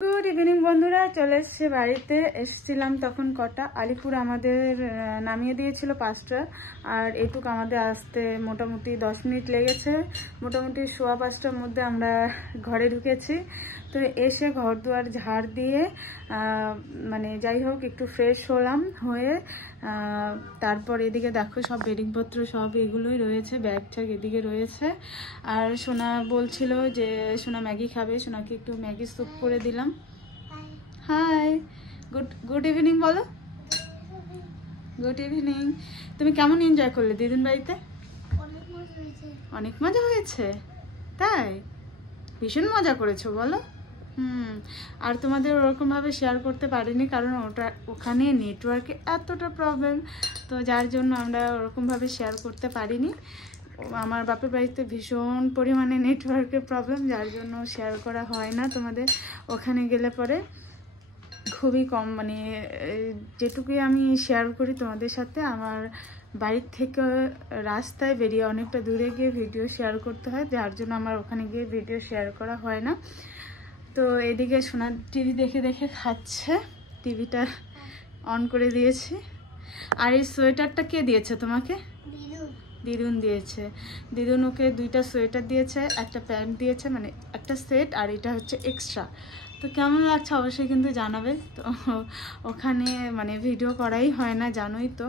Good evening বন্ধুরা, চলে এসছে বাড়িতে। এসেছিলাম তখন কটা, আলিপুর আমাদের নামিয়ে দিয়েছিল 5টা, আর এইটুক আমাদের আসতে মোটামুটি 10 মিনিট লেগেছে। মোটামুটি 5:15টার মধ্যে আমরা ঘরে ঢুকেছি। তো এসে ঘর দুয়ার ঝাড় দিয়ে মানে যাই হোক একটু ফ্রেশ হলাম, হয়ে তারপর এদিকে দেখো সব বেডিংপত্র সব এগুলোই রয়েছে, ব্যাগ ট্যাগ এদিকে রয়েছে। আর সোনা বলছিল যে সোনা ম্যাগি খাবে, সোনাকে একটু ম্যাগি স্যুপ করে দিলাম। হাই, গুড ইভিনিং বলো। Good evening. তুমি কেমন এনজয় করলে দিদিন বাড়িতে? অনেক মজা হয়েছে, তাই? ভীষণ মজা করেছো বলো। আর তোমাদের ওরকমভাবে শেয়ার করতে পারিনি, কারণ ওখানে নেটওয়ার্কে এতটা প্রবলেম, তো যার জন্য আমরা ওরকমভাবে শেয়ার করতে পারিনি। আমার বাপের বাড়িতে ভীষণ পরিমাণে নেটওয়ার্কের প্রবলেম, যার জন্য শেয়ার করা হয় না। তোমাদের ওখানে গেলে পরে খুবই কম, মানে যেটুকুই আমি শেয়ার করি তোমাদের সাথে, আমার বাড়ির থেকে রাস্তায় বেরিয়ে অনেকটা দূরে গিয়ে ভিডিও শেয়ার করতে হয়, যার জন্য আমার ওখানে গিয়ে ভিডিও শেয়ার করা হয় না। তো এদিকে সোনা টিভি দেখে দেখে খাচ্ছে, টিভিটা অন করে দিয়েছি। আর এই সোয়েটারটা কে দিয়েছে তোমাকে? দিদুন দিয়েছে। দিদুন ওকে 2টা সোয়েটার দিয়েছে, একটা প্যান্ট দিয়েছে, মানে একটা সেট, আর এটা হচ্ছে এক্সট্রা। তো কেমন লাগছে অবশ্যই কিন্তু জানাবে। তো ওখানে মানে ভিডিও করাই হয় না, জানোই তো।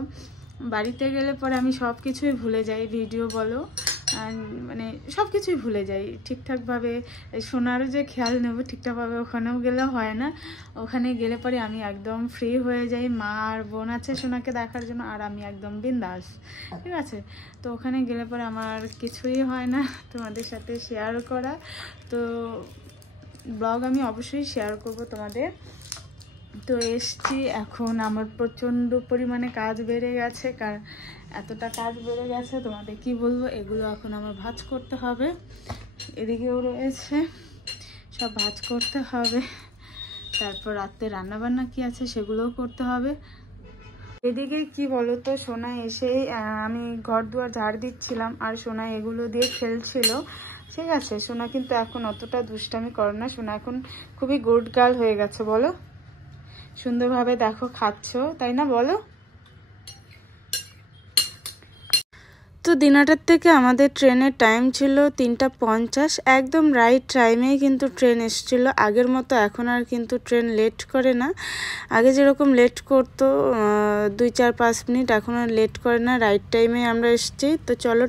বাড়িতে গেলে পরে আমি সব কিছুই ভুলে যাই, ভিডিও বলো মানে সব কিছুই ভুলে যাই ঠিকঠাকভাবে। সোনারও যে খেয়াল নেব ঠিকঠাকভাবে ওখানেও গেলে হয় না। ওখানে গেলে পরে আমি একদম ফ্রি হয়ে যাই, মা আর বোন আছে সোনাকে দেখার জন্য, আর আমি একদম বিন্দাস, ঠিক আছে। তো ওখানে গেলে পরে আমার কিছুই হয় না তোমাদের সাথে শেয়ার করা। তো ব্লগ আমি অবশ্যই শেয়ার করব তোমাদের। তো এসছি এখন, আমার প্রচণ্ড পরিমাণে কাজ বেড়ে গেছে, কারণ এতটা কাজ বেড়ে গেছে তোমাদের কি বলবো। এগুলো এখন আমার ভাঁজ করতে হবে, এদিকেও রয়েছে সব ভাঁজ করতে হবে। তারপর রাতে রান্নাবান্না কি আছে সেগুলোও করতে হবে। এদিকে কি বলো তো, সোনা এসেই আমি ঘর দুয়ার ঝাড় দিচ্ছিলাম, আর সোনা এগুলো দিয়ে খেলছিল, ঠিক আছে। সোনা কিন্তু এখন অতটা দুষ্টামি করে না, সোনা এখন খুবই গুড গার্ল হয়ে গেছে বলো। সুন্দরভাবে দেখো খাচ্ছ, তাই না বলো? তো দিনাটার থেকে আমাদের ট্রেনের টাইম ছিল 3:50, একদম রাইট টাইমেই কিন্তু ট্রেন এসেছিল। আগের মতো এখন আর কিন্তু ট্রেন লেট করে না, আগে যেরকম লেট করতো 2-4-5 মিনিট, এখন আর লেট করে না, রাইট টাইমে আমরা এসেছি। তো চলো।